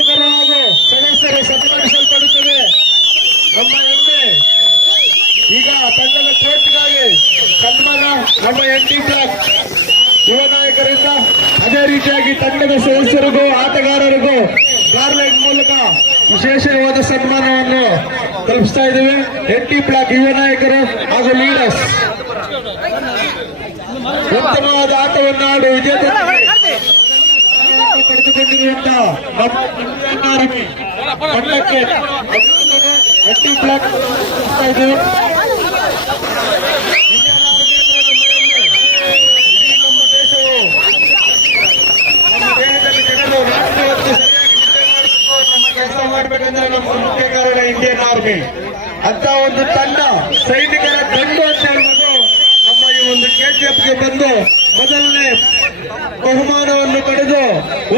ಯುವಕರು ಹಾಗೂ ಸದಸ್ಯರು ಸನ್ಮಾನಿಸಲ್ಪಡುತ್ತದೆ. ನಮ್ಮ ಹೆಮ್ಮೆ ಈಗ ತಂಡದ ಕೋಚ್ಗಾಗಿ ಸನ್ಮಾನ ನಮ್ಮ NT ಬ್ಲಾಕ್ ಯುವ ನಾಯಕರಿಂದ, ಅದೇ ರೀತಿಯಾಗಿ ತಂಡದ ಸದಸ್ಯರಿಗೂ ಆಟಗಾರರಿಗೂ ಗಾರ್ಲೆಂಡ್ ಮೂಲಕ ವಿಶೇಷವಾದ ಸನ್ಮಾನವನ್ನು ತಲುಪಿಸ್ತಾ ಇದ್ದೇವೆ. NT ಬ್ಲಾಕ್ ಯುವ ನಾಯಕರು ಹಾಗೂ ಲೀಡರ್ಸ್ ಉತ್ತಮವಾದ ಆಟವನ್ನು ಆಡಿ ವಿಜೇತ ಪಡೆದುಕೊಂಡಿರುವಂತಹ ತಂಡಕ್ಕೆ NT ಬ್ಲಾಕ್ ಇದ್ದೇವೆ. ನಮ್ಮ ದೇಶವು ನಮ್ಮ ದೇಹದಲ್ಲಿ ಜನರು ರಾತ್ರಿ ಹೊತ್ತು ನಮ್ಮ ಕೆಲಸ ಮಾಡಬೇಕಂದ್ರೆ ನಮ್ಮ ಮುಖ್ಯ ಕಾರಣ ಇಂಡಿಯನ್ ಆರ್ಮಿ ಅಂತ ಒಂದು ತಂಡ, ಸೈನಿಕರ ಗಂಡು ಅಂತ ಹೇಳುವುದು ನಮ್ಮ ಈ ಒಂದು KGFಗೆ ಬಂದು ಮೊದಲನೇ ಬಹುಮಾನವನ್ನು ಪಡೆದು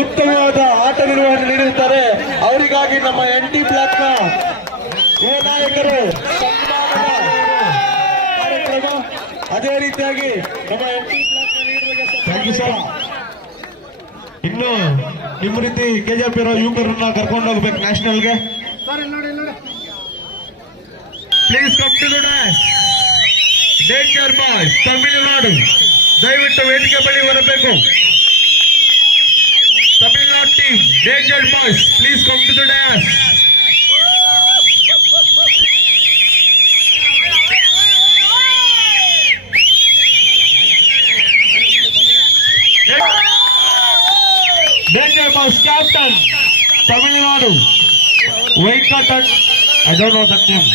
ಉತ್ತಮವಾದ ಆಟ ನಿರ್ವಹಣೆ ನೀಡುತ್ತಾರೆ. ಅವರಿಗಾಗಿ ನಮ್ಮ NT ಬ್ಲಾಕ್ನ ಯುವ ನಾಯಕರು ಸನ್ಮಾನದ ಕಾರ್ಯಕ್ರಮ, ಅದೇ ರೀತಿಯಾಗಿ ನಮ್ಮ NT ಬ್ಲಾಕ್ ಇನ್ನು ನಿಮ್ಮ ರೀತಿ KGF ಇರೋ ಯುವಕರನ್ನ ಕರ್ಕೊಂಡು ಹೋಗ್ಬೇಕು ನ್ಯಾಷನಲ್ಗೆ. Please come to the dash. Danger boys Tamil Nadu, ದಯವಿಟ್ಟು ವೇದಿಕೆ ಬಳಿ ಬರಬೇಕು. Tamil Nadu team danger boys, please come to the dash. Danger Boss Captain, Tamil Nadu, Venkatan, I don't know that name.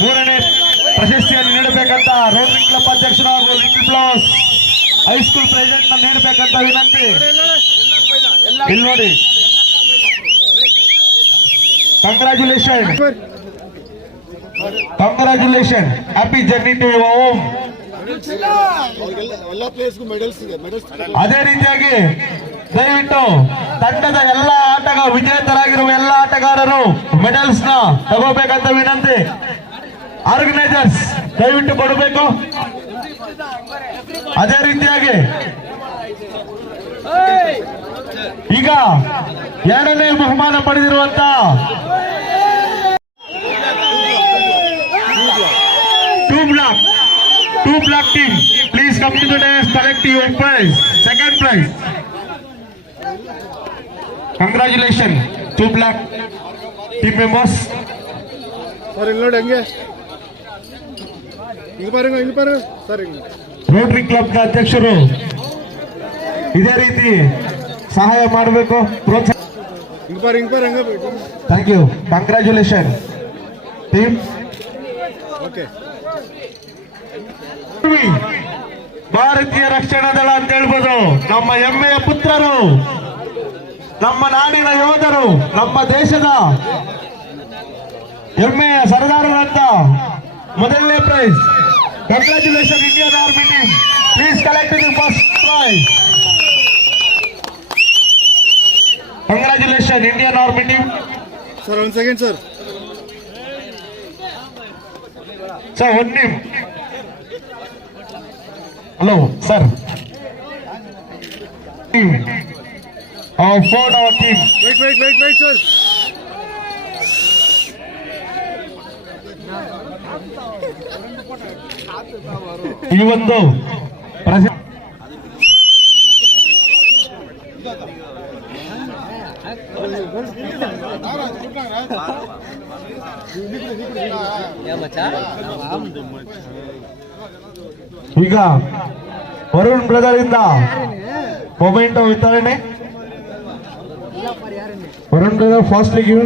ಮೂರನೇ ಪ್ರಶಸ್ತಿಯನ್ನು ನೀಡಬೇಕಂತ ರೋಟರಿ ಕ್ಲಬ್ ಅಧ್ಯಕ್ಷರು ಹಾಗೂ ಲಿಟಲ್ ಫ್ಲವರ್ಸ್ ಹೈಸ್ಕೂಲ್ ಪ್ರೆಸಿಡೆಂಟ್ ನೀಡಬೇಕಂತ ವಿನಂತಿ. ಇಲ್ಲಿ ನೋಡಿ, congratulation, happy journey to your home. ಅದೇ ರೀತಿಯಾಗಿ ದಯವಿಟ್ಟು ತಂಡದ ಎಲ್ಲ ವಿಜೇತರಾಗಿರುವ ಎಲ್ಲ ಆಟಗಾರರು ಮೆಡಲ್ಸ್ ನ ತಗೋಬೇಕಂತ ವಿನಂತಿ. ಆರ್ಗನೈಸರ್ಸ್ ದಯವಿಟ್ಟು ಕೊಡಬೇಕು. ಅದೇ ರೀತಿಯಾಗಿ ಈಗ ಎರಡನೇ ಬಹುಮಾನ ಪಡೆದಿರುವಂತ two black team, please come to the dais, collect your prize, second prize. Congratulations, two black team members. Sir, illo denge. Inga paru, sir. Rotary club ನ ಅಧ್ಯಕ್ಷರು ಇದೇ ರೀತಿ ಸಹಾಯ ಮಾಡಬೇಕು, ಪ್ರೋತ್ಸಾಹ. Thank you, congratulation team. Okay. ಭಾರತೀಯ ರಕ್ಷಣಾ ದಳ ಅಂತ ಹೇಳ್ಬೋದು. ನಮ್ಮ ಹೆಮ್ಮೆಯ ಪುತ್ರರು, ನಮ್ಮ ನಾಡಿನ ಯೋಧರು, ನಮ್ಮ ದೇಶದ ಹೆಮ್ಮೆಯ ಸರದಾರರಂತ ಮೊದಲನೇ prize. Congratulation Indian army team, please collect the first prize. Congratulation Indian army team. Sir, 1 second sir. Sir, ಒಂದು ನಿಮ್. Hello, sir. Our four our team. Wait, sir. ಈ ಒಂದು ಈಗ ವರುಣ್ ಬ್ರದರ್ ಇಂದ ಮೊಮೆಂಟೋ ವಿತರಣೆ. Varun brother fastly give.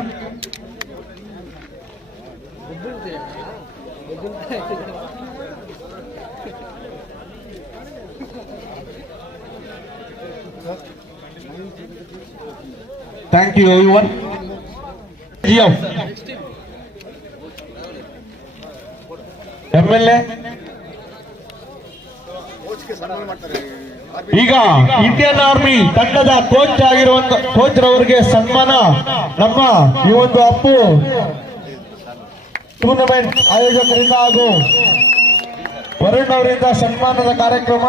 Thank you everyone. MLA ಈಗ Indian army ತಂಡದ coach ಆಗಿರುವಂತ ಕೋಚ್ ರವರಿಗೆ ಸನ್ಮಾನ ನಮ್ಮ ಈ ಒಂದು ಅಪ್ಪು ಟೂರ್ನಮೆಂಟ್ ಆಯೋಜಕರಿಂದ ಹಾಗೂ ವರುಣ್ ಅವರಿಂದ ಸನ್ಮಾನದ ಕಾರ್ಯಕ್ರಮ.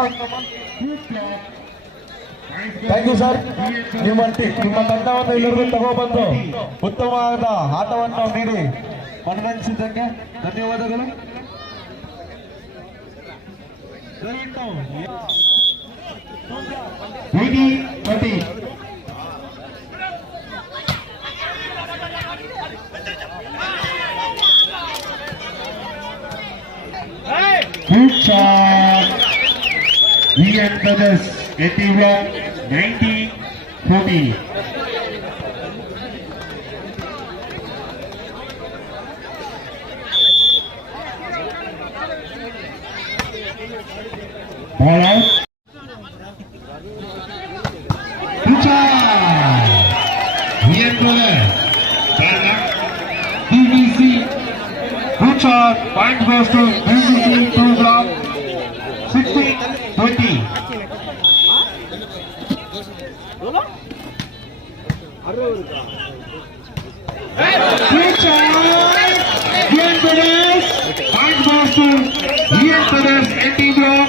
Thank you sir. ನಿಮ್ಮ ತಂಡವನ್ನು ಎಲ್ಲರಿಗೂ ತಗೊಬಂದು ಉತ್ತಮವಾದ ಆಟವನ್ನು ನೀಡಿ ಮನರಂಜಿಸಿದ್ದಕ್ಕೆ ಧನ್ಯವಾದಗಳು. ದಯವಿಟ್ಟು 80-20. Good shot. VN Brothers, 81, 90-40. Ball out. Good shot. VN Brothers. BBC. Good shot. Point goes to BBC. 2 block. 60-20. Good shot. VN Brothers. Point goes to VN Brothers. NT block.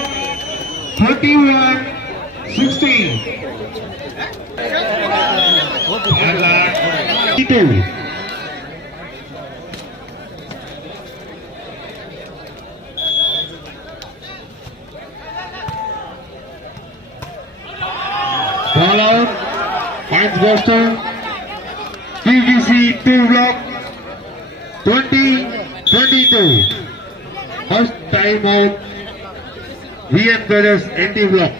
31-16. 2. Ball out. Points goes to PVC 2 block. 20-22. First time out. VN Brothers NT block.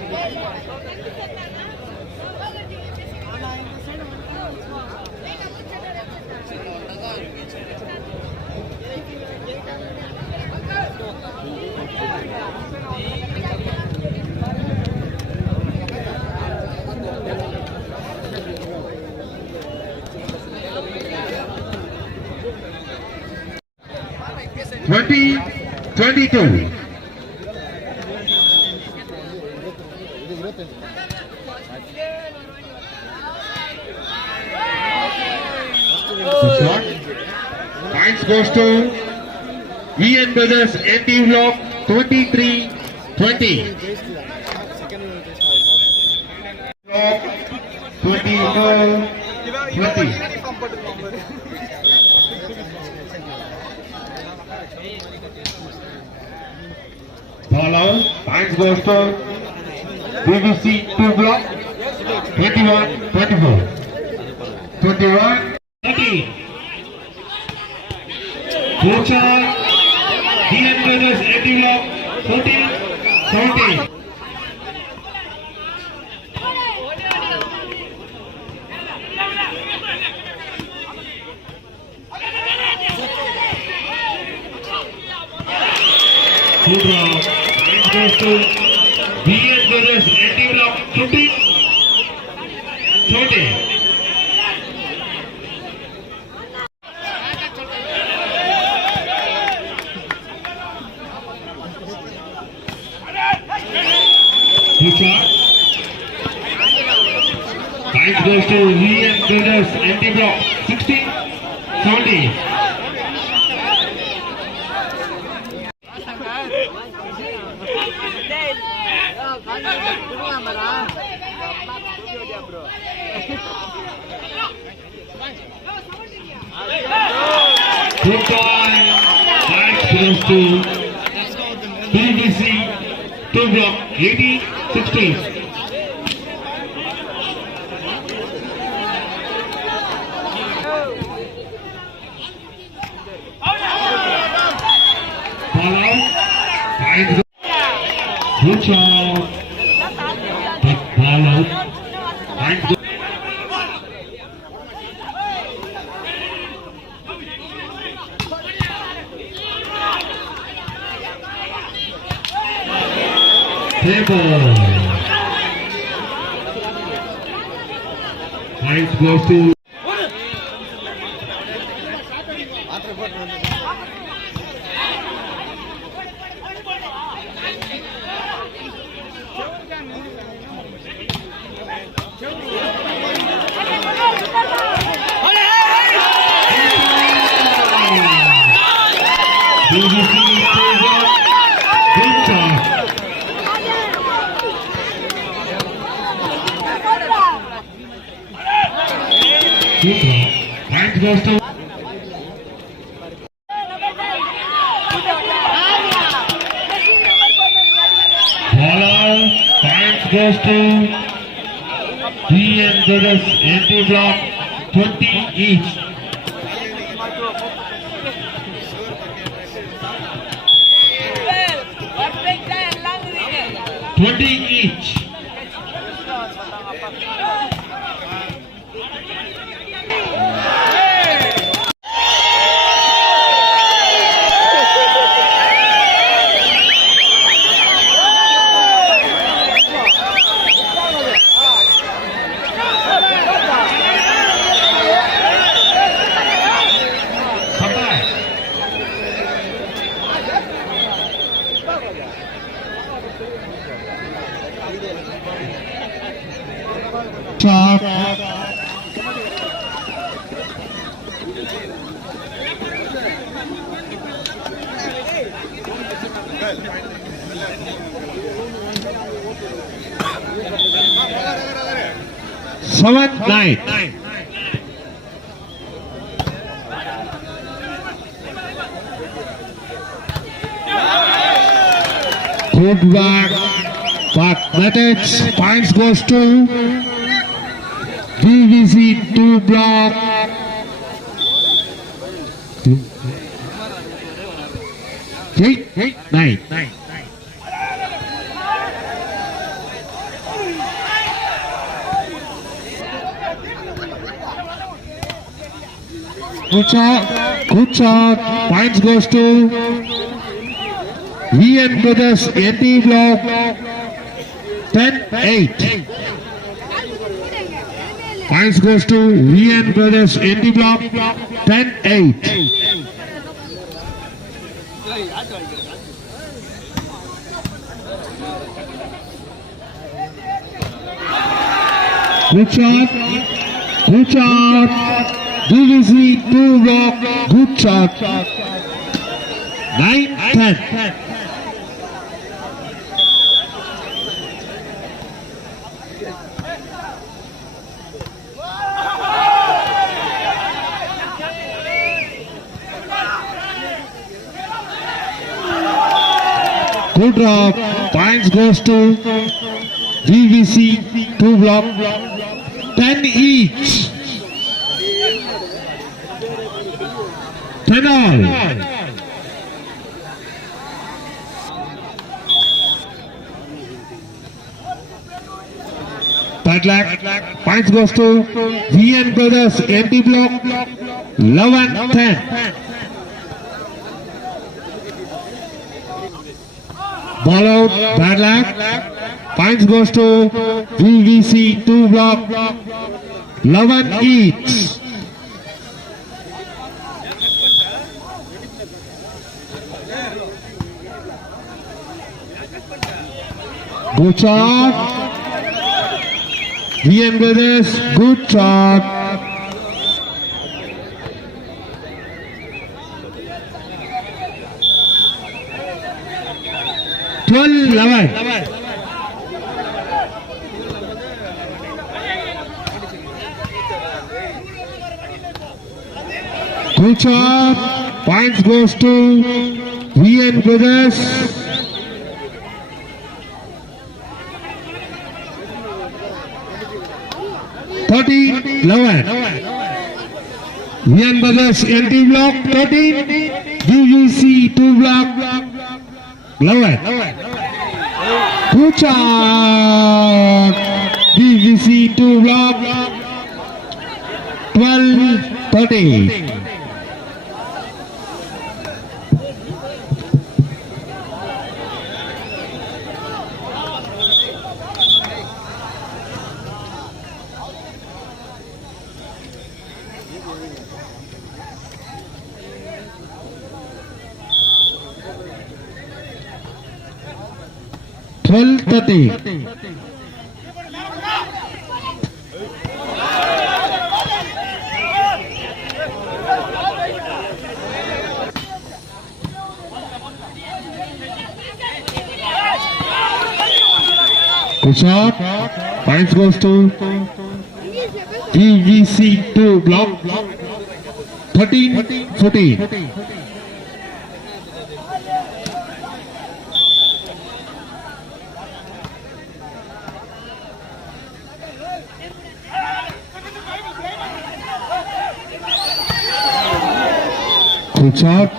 Twenty 22. Points goes to VN Brothers NT block 23-20. Block 22-20. Ball out. Points goes to BBC 2 block 21-24. 21-30. Good shot. VN Brothers NT block 14-17. Good block. It goes to VN Brothers NT block 15-20. Good shot. Point goes to VN Brothers NT block 16-20. Good point. Point goes to BBC 2 block 80-16. Ball out. Point goes. Good shot. But ball out. Point goes. Table. Points goes to Good draw. Points goes to Bowler. Points goes to DN Brothers NT block 20 each. Each. Come back. Shot. 7-9. Good back, but Matic points goes to VVC 2 block. 8-9. Good shot. Points goes to VN Brothers NT block 10-8. Points goes to VN Brothers NT block 10-8. Good shot. Good shot. DVC 2 block. Good shot. 9-10. Good drop. Points goes to VVC 2 block. 10 each. 10 all. Bad luck. Points goes to VN Brothers NT block 11-10. Ball out. Bad luck. Points goes to VVC 2 block 11 each. Good shot. VN Brothers, good shot. Good shot. Points goes to VN Brothers. 13-11. VN Brothers NT block 13. VVC 2 block 11. Good shot. VVC 2 block 12-13. Good shot. Points goes to DVC 2 block 13-14. Good shot,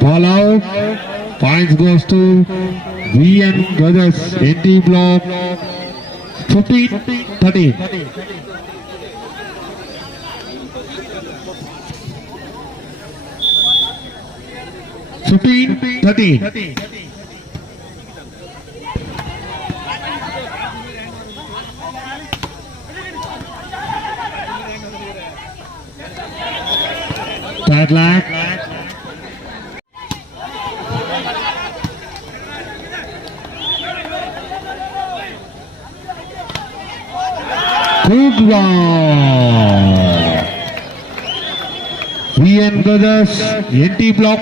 ball out, points goes to VN Brothers, NT block 15-13. 15-13. Bad luck. Good ball. VN Brothers, NT block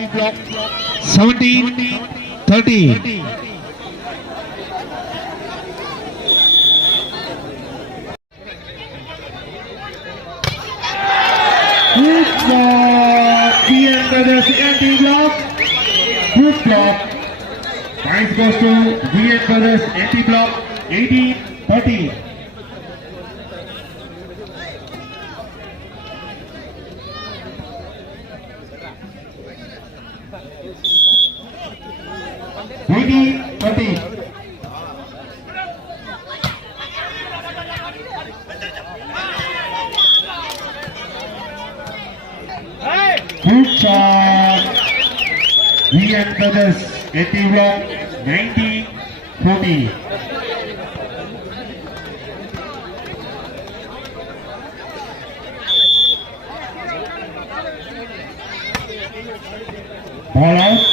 17-13. Good block. VN Brothers, NT block. Good block. Points goes to VN Brothers, NT block 18-13. Good shot. VN Brothers, NT block 19-40. Ball out.